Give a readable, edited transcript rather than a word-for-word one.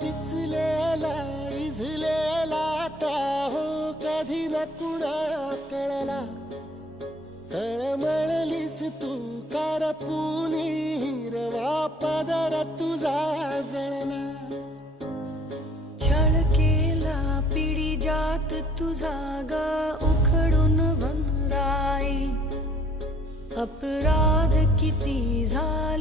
पिचलेला इझलेला Tahoe कधी न कुणा कळला तळमळलीस तू करपुनी हिरवा पदर तुझा जळला छळ केला पिढी जात तुझा ग उखडून वनराई अपराध किती झाले